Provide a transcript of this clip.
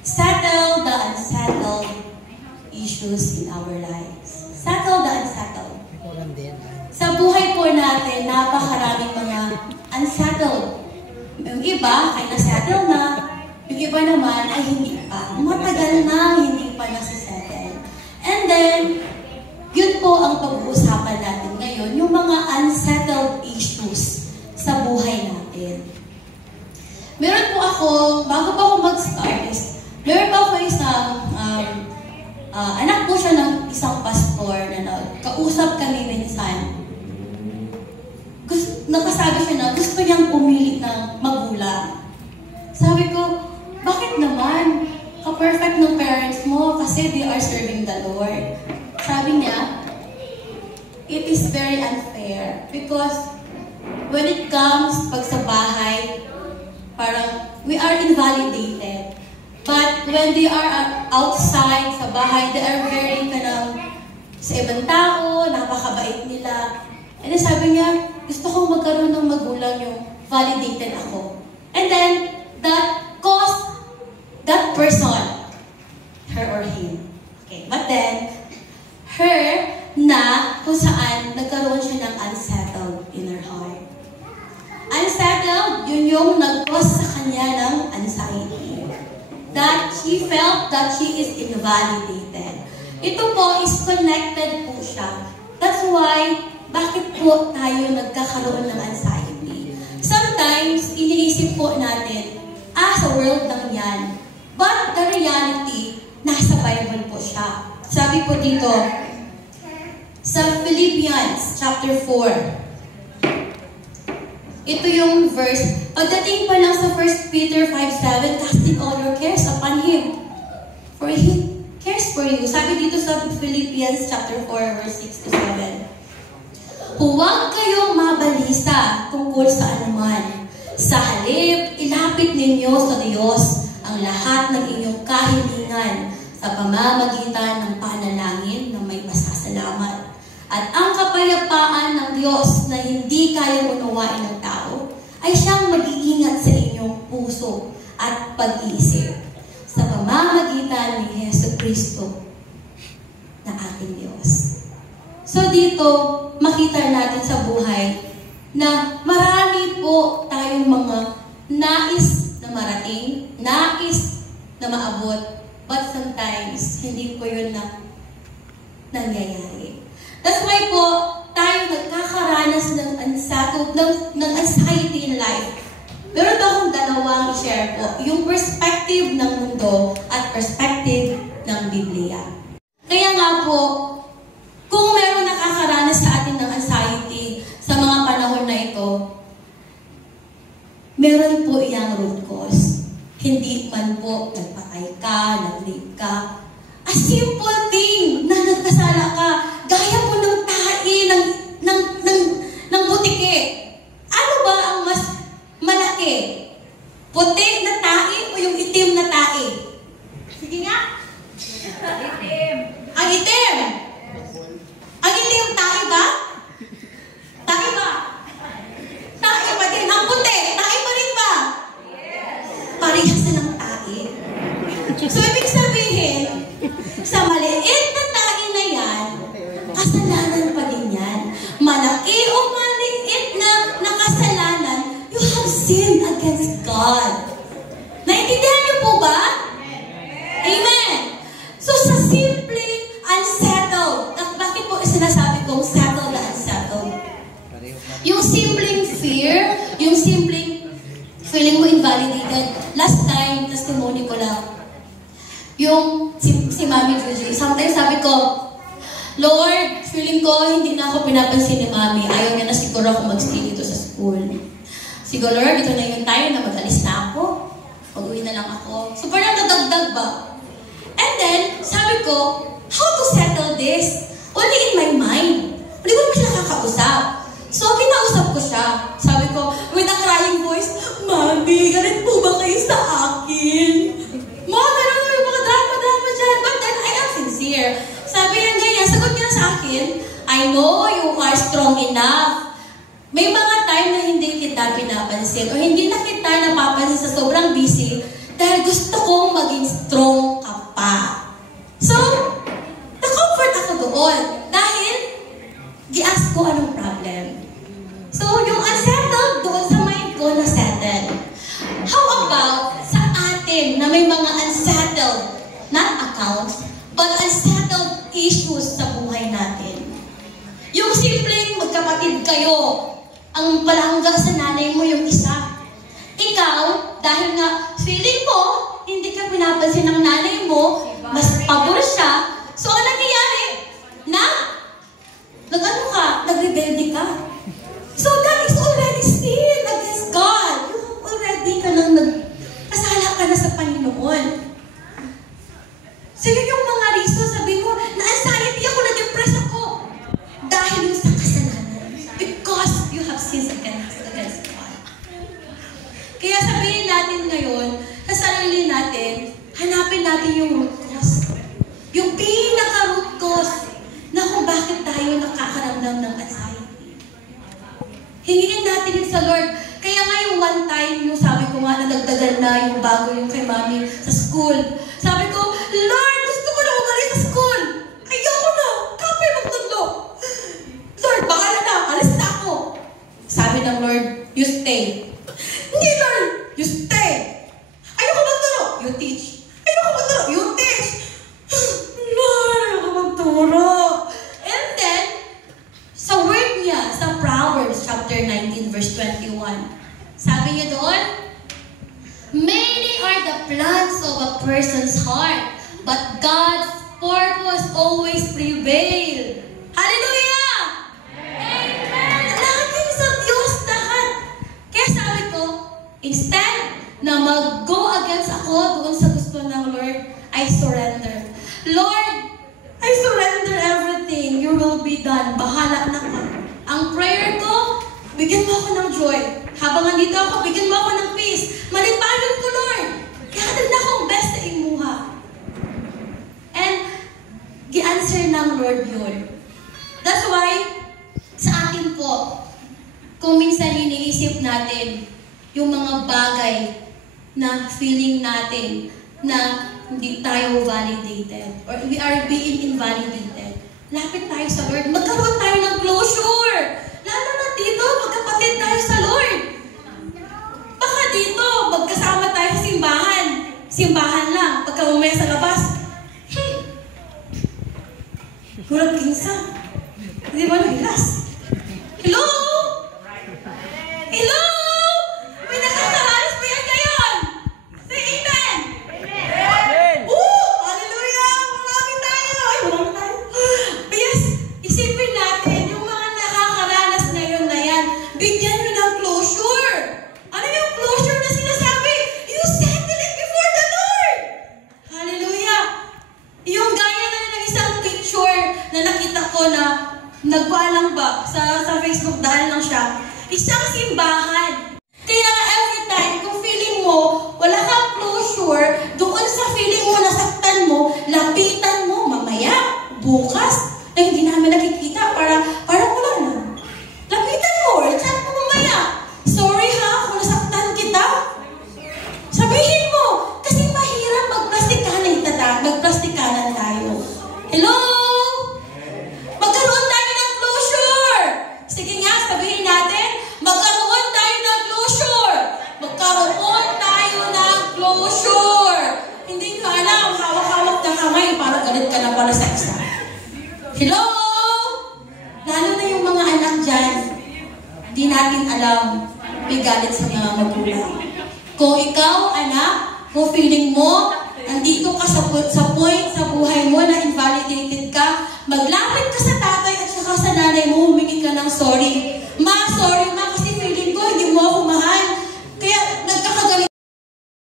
Settle the unsettled issues in our lives. Settle the unsettled. Sa buhay po natin, napakaraming mga unsettled. Yung iba ay nasettle na, yung iba naman ay hindi pa. Matagal na hindi pa nasisettle. And then, yun po ang pag-uusapan natin ngayon, yung mga unsettled issues sa buhay natin. Meron po ako, bago pa ako mag-start, meron po ako isang, anak po siya ng isang pastor na kausap kami minsan. Nakasabi siya na gusto niyang pumili ng magulang. Sabi ko, bakit naman? Ka-perfect ng parents mo kasi they are serving the Lord. Sabi niya, it is very unfair because when it comes pag sa bahay, parang we are invalidated. But when they are outside sa bahay, they are very sa ibang tao, napakabait nila. And then sabi niya, gusto kong magkaroon ng magulang yung validated ako. And then, that caused that person, her or him. Okay, but then, her na kung saan nagkaroon siya ng unsettled in her heart. Unsettled, yun yung nag-cause sa kanya ng anxiety. That she felt that she is invalidated. Ito po is connected po siya. That's why, bakit po tayo nagkakaroon ng anxiety? Sometimes, iniisip po natin, sa world lang yan. But the reality, nasa Bible po siya. Sabi po dito, sa Philippians chapter 4. Ito yung verse. Pagdating pa lang sa 1 Peter 5:7, casting all your cares upon Him. For He cares for you. Sabi dito sa Philippians chapter 4, verse 6 to 7. Huwag kayong mabalisa tungkol sa anuman. Sa halip, ilapit ninyo sa Diyos ang lahat ng inyong kahilingan sa pamamagitan ng panalangin na may pasasalamat. At ang kapayapaan ng Diyos na hindi kaya unawain ng tao ay siyang mag-iingat sa inyong puso at pag-iisip sa pamamagitan ni Jesucristo na ating Diyos. So dito, makita natin sa buhay na marami po tayong mga nais na marating, nais na maabot, but sometimes hindi po yun na nangyayari. That's why po, tayo nagkakaranas ng unsettled, ng anxiety in life. Meron ba akong dalawang i-share po? Yung perspective ng mundo at perspective ng Biblia. Kaya nga po, kung meron nakakaranas sa atin ng anxiety sa mga panahon na ito, meron po iyang root cause. Hindi man po nagpatay ka, nag-rape ka. A simple thing na nagkasala ka, gaya po ng tae, ng butike. Ano ba ang mas malaki? Puti na tae o yung itim na tae? Sige nga. Itim. Ang itim. Ang itim, tae ba? Tae ba? Tae ba din? Ang puti, tae pa rin ba? Yes. Parehas na ng tae. So, ibig sabihin, sa maliit na tae na yan, kasalanan pa din yan. Malaki o maliit na kasalanan, you have sinned against God. Naintindihan niyo po ba? Amen. So, sa simpleng unsettled, bakit po sinasabi kong settled na unsettled? Yung simpleng fear, yung simpleng feeling mo invalidated. Last time, testimony ko lang. Yung si Mami Juji, sometimes sabi ko, Lord, feeling ko hindi na ako pinapansin ni Mami. Ayaw niya na siguro ako mag-stay dito sa school. Siguro, Lord, dito na yung time na mag-alis na ako. Mag-uwi na lang ako. So, parang nadagdag ba? And then, sabi ko, how to settle this? Only in my mind. Hindi ko naman siya nakakausap. So, kinausap ko siya. Sabi ko, with a crying voice, Mami, ganit po ba kayo sa akin? Mga ganun yung mga drama-drama dyan. But then, I am sincere. Sabi niya ganyan, sagot niya sa akin, I know you are strong enough. May mga time na hindi kita pinapansin o hindi na kita napapansin sa sobrang busy dahil Dahil gusto kong maging strong ka pa. So, na-comfort ako doon. Dahil, gi-ask ko anong problem. So, yung unsettled doon sa mind ko na settle. How about sa atin na may mga unsettled, not accounts, but unsettled issues sa buhay natin? Yung simpleng magkapatid kayo, ang palangga sa nanay mo yung isa. Ikaw, dahil nga feeling mo, hindi ka pinapansin ng nanay mo, mas pabor siya, so ang nangyayari, nag-ano ka, nag-rebelde ka. So that is already sin against God. You already ka nang nagkasala ka na sa Panginoon. So yun yung mga reason, sabi mo, na-anxiety ako, na-depress ako. Dahil yung sa kasalanan. Because you have sinned against God. Kaya sabihin natin ngayon, sa sarili natin, hanapin natin yung root cause. Yung pinaka-root cause na kung bakit tayo nakakaramdam ng anxiety. Hingin natin yun sa Lord. Kaya nga yung one time, yung sabi ko nga na nagdagal na yung bago yung kay mami sa school. Sabi ko, Lord, gusto ko na umalis sa school. Ayoko na. Kapay magtundo. Lord, bahala na. Alis na ako. Sabi ng Lord, you stay. Hindi, Lord. You stay. Ayoko magturo. You teach. Ayoko magturo. You teach. Lord, ayoko magturo. And then, sa word niya, sa Proverbs chapter 19, verse 21, sabi niya doon, many are the plans of a person's heart, but God's purpose always prevail. Hallelujah! Amen! Laging sa Diyos lahat. Kaya sabi ko, instead na mag-go against ako doon sa gusto ng Lord, I surrender. Lord, I surrender everything. Your will be done. Bahala na ka. Ang prayer ko, bigyan mo ako ng joy. Habang nandito ako, bigyan mo ako ng peace. Malipanan ko, Lord. Kaya na akong best na imuha. And, gi-answer ng Lord yun. That's why, sa atin po, kung minsan iniisip natin yung mga bagay na feeling natin na hindi tayo validated or we are being invalidated, lapit tayo sa Lord. Magkaroon tayo ng closure. Lalo na dito, magkapatid tayo sa Lord. Baka dito, magkasama tayo sa simbahan. Simbahan lang. Pagka umaya sa labas, murag kinsa. Hindi ba nagilas? Hello? Hello? May nakatahalas pa yan ngayon. Say amen. Amen. Hallelujah. Marami tayo. Ay, marami tayo. Yes, isipin natin yung mga nakakaranas ngayon na yan. Bigyan nyo ng closure. Ano yung closure na sinasabi? You settle it before the Lord. Hallelujah. Yung gaya na ng isang picture na nakita ko na nagpaalang ba sa Facebook dahil lang siya. Isang simbahan. Kaya every time, kung feeling mo, wala kang closure, doon sa feeling mo, nasaktan mo, lapitan mo, mamaya, bukas, na hindi namin nakikita, para wala na. Lapitan mo, chat mo mamaya. Sorry ha, kung nasaktan kita. Sabihin mo, kasi mahirap magplastikanan tayo. Hello? Magkaroon tayo ng closure. Sige nga, sabihin natin, magkaroon tayo ng closure. Magkaroon tayo ng closure. Hindi nyo alam, hawak-hawak na kamay, para galit ka na para sa isa. Hello? Lalo na yung mga anak dyan, di natin alam, may galit sa mga magulang. Kung ikaw, anak, kung feeling mo, andito ka sa point sa buhay mo na invalidated ka, maglapit ka sa tatay at saka sa nanay mo, humingi ka ng sorry.